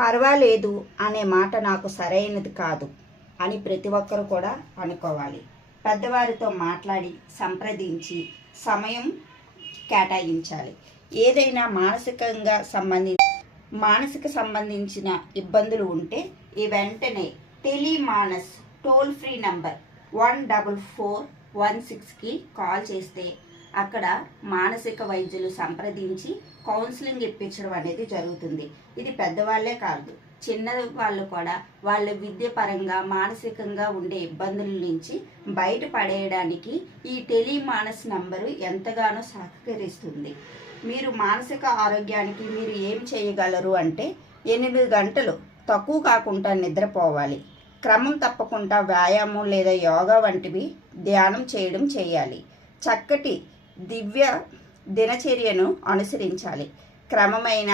పర్వాలేదు అనే మాట నాకు సరైనది కాదు అని ప్రతి ఒక్కరు కూడా అనుకోవాలి. పెద్దవారితో మాట్లాడి సంప్రదించి సమయం కేటాయించాలి. ఏదైనా మానసిక సంబంధించిన ఇబ్బందులు ఉంటే ఈ వెంటనే టెలిమానస్ టోల్ ఫ్రీ నంబర్ 14416కి కాల్ చేస్తే అక్కడ మానసిక వైద్యులు సంప్రదించి కౌన్సిలింగ్ ఇప్పించడం అనేది జరుగుతుంది. ఇది పెద్దవాళ్లే కాదు, చిన్న వాళ్ళు కూడా వాళ్ళ విద్య పరంగా మానసికంగా ఉండే ఇబ్బందుల నుంచి బయటపడేయడానికి ఈ టెలిమానస్ నంబరు ఎంతగానో సహకరిస్తుంది. మీరు మానసిక ఆరోగ్యానికి మీరు ఏం చేయగలరు అంటే 8 గంటలు తక్కువ కాకుండా నిద్రపోవాలి. క్రమం తప్పకుండా వ్యాయామం లేదా యోగా వంటివి ధ్యానం చేయడం చేయాలి. చక్కటి దివ్య దినచర్యను అనుసరించాలి. క్రమమైన